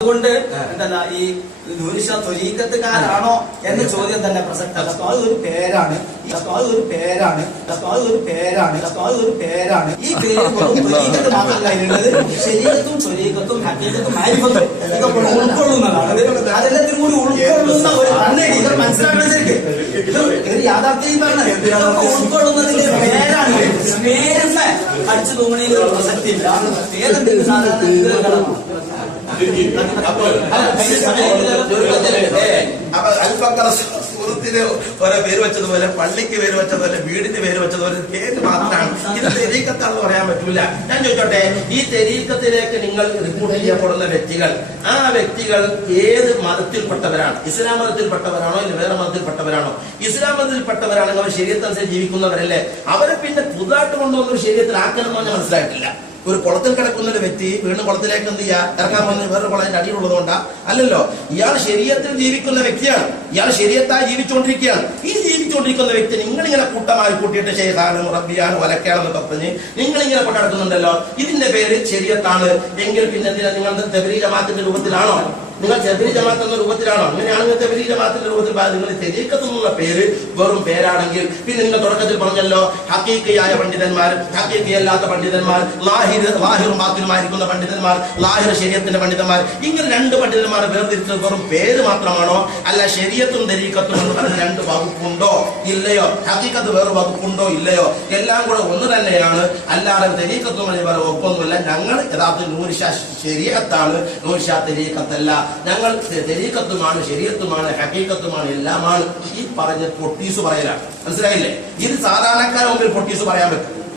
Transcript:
അതുകൊണ്ട് എന്തല്ല ഈ നൂരിഷ ത്വരീക്കത്തുകാരാണോ എന്ന ചോദ്യം തന്നെ പ്രസക്തമാണ്. അതൊരു പേരാണ്, അതൊരു പേരാണ്, അതൊരു പേരാണ്, അതൊരു പേരാണ്. ഈ പേര് ത്വരീക്കത്ത് മാത്രമല്ല ഇതിലുള്ളത്, ശരീരത്തും ത്വരീക്കത്തും ഹഖീഖത്തും മാരിഫത്തും ഇതൊക്കെ ഉൾക്കൊള്ളുന്നതാണ്. അതെല്ലാത്തിനും കൂടി ഉൾക്കൊള്ളുന്ന ഒരു തന്നെ ഇത് മനസ്സിലാക്കണം. ശരിക്കും ഇത് യാഥാർത്ഥ്യം പറഞ്ഞത് ഉൾക്കൊള്ളുന്നതിന്റെ പേരാണ്. പേരുന്ന അടിച്ചു തൂങ്ങണയിൽ ഒരു പ്രസക്തി ഇല്ല. പേരെന്തെങ്കിലും സാധാരണ സുഹൃത്തിന് ഓരോ പേര് വെച്ചതുപോലെ, പള്ളിക്ക് പേര് വെച്ചതുപോലെ, വീടിന് പേര് വെച്ചതുപോലെ പേര് മാത്രമാണ്. ഇത് തെരീക്കത്താണെന്ന് പറയാൻ പറ്റൂല. ഞാൻ ചോദിച്ചോട്ടെ, ഈ തെരീക്കത്തിലേക്ക് നിങ്ങൾ റിപ്പോർട്ട് ചെയ്യപ്പെടുന്ന വ്യക്തികൾ, ആ വ്യക്തികൾ ഏത് മതത്തിൽപ്പെട്ടവരാണ്? ഇസ്ലാം മതത്തിൽപ്പെട്ടവരാണോ ഇല്ല വേറെ മതത്തിൽപ്പെട്ടവരാണോ? ഇസ്ലാം മതത്തിൽപ്പെട്ടവരാണെങ്കിൽ അവർ ശരീരത്തനുസരിച്ച് ജീവിക്കുന്നവരല്ലേ? അവരെ പിന്നെ പുതുതായിട്ട് കൊണ്ടുവന്നൊരു ശരീരത്തിലാക്കണമെന്ന് മനസ്സിലായിട്ടില്ല. ഒരു കുളത്തിൽ കിടക്കുന്ന ഒരു വ്യക്തി വീണ്ടും കുളത്തിലേക്ക് എന്ത് ചെയ്യുക, ഇറക്കാൻ പോകുന്ന വേറൊരു കുളത്തിന്റെ അടിയിലുള്ളതുകൊണ്ടാ അല്ലല്ലോ. ഇയാൾ ശരീരത്തിൽ ജീവിക്കുന്ന വ്യക്തിയാണ്, ഇയാൾ ശരീരത്തായി ജീവിച്ചുകൊണ്ടിരിക്കുകയാണ്. ഈ ജീവിച്ചുകൊണ്ടിരിക്കുന്ന വ്യക്തി നിങ്ങളിങ്ങനെ കൂട്ടമായി കൂട്ടിയിട്ട് ശേഖാനും റബ്ബിയാണ് ഒലക്കാണെന്നൊക്കെ പറഞ്ഞ് നിങ്ങളിങ്ങനെ കൊണ്ട് നടക്കുന്നുണ്ടല്ലോ. ഇതിന്റെ പേര് ശരീരത്താണ് എങ്കിൽ പിന്നെ എന്തിനാ നിങ്ങൾ തബ്ലീഗ് ജമാഅത്തിന്റെ രൂപത്തിലാണോ? നിങ്ങൾ തബ്ലീഗ് ജമാഅത്ത് എന്ന രൂപത്തിലാണോ? അങ്ങനെയാണെങ്കിൽ തബ്ലീഗ് ജമാഅത്തിന്റെ രൂപത്തിൽ നിങ്ങൾ തെരീക്കത്തുള്ള പേര് വെറും പേരാണെങ്കിൽ പിന്നെ നിങ്ങൾ തുടക്കത്തിൽ പറഞ്ഞല്ലോ ഹഖീഖിയായ പണ്ഡിതന്മാർ, ഹഖീഖിയല്ലാത്ത പണ്ഡിതന്മാർ, ലാഹിറും ബാത്തിനുമായിരിക്കുന്ന പണ്ഡിതന്മാർ, ലാഹിർ ശരീഅത്തിന്റെ പണ്ഡിതന്മാർ, ഇങ്ങനെ രണ്ട് പണ്ഡിതന്മാർ വേർതിരിച്ചത് വെറും പേര് മാത്രമാണോ? അല്ല ശരീഅത്തും തെരീക്കത്തും എന്ന് പറഞ്ഞ രണ്ട് വകുപ്പുണ്ടോ ഇല്ലയോ? ഹഖീഖത്ത് വേറെ വകുപ്പുണ്ടോ ഇല്ലയോ? എല്ലാം കൂടെ ഒന്ന് തന്നെയാണ്. അല്ലാതെ തെരീക്കത്തും വേറെ വകുപ്പൊന്നുമില്ല. ഞങ്ങൾ യഥാർത്ഥത്തിൽ നൂരിഷ ശരീഅത്താണ്, നൂരിഷ തെരീക്കത്തല്ല. ഞങ്ങൾ തെരീക്കത്തുമാണ്, ശരീഅത്തുമാണ്, ഹഖീഖത്തുമാണ്, എല്ലാമാണ്. ഈ പറഞ്ഞ പൊട്ടീസ് പറയലാണ്. മനസ്സിലായില്ലേ? ഇത് സാധാരണക്കാരുടെ മുമ്പിൽ പൊട്ടീസ് പറയാൻ പറ്റും.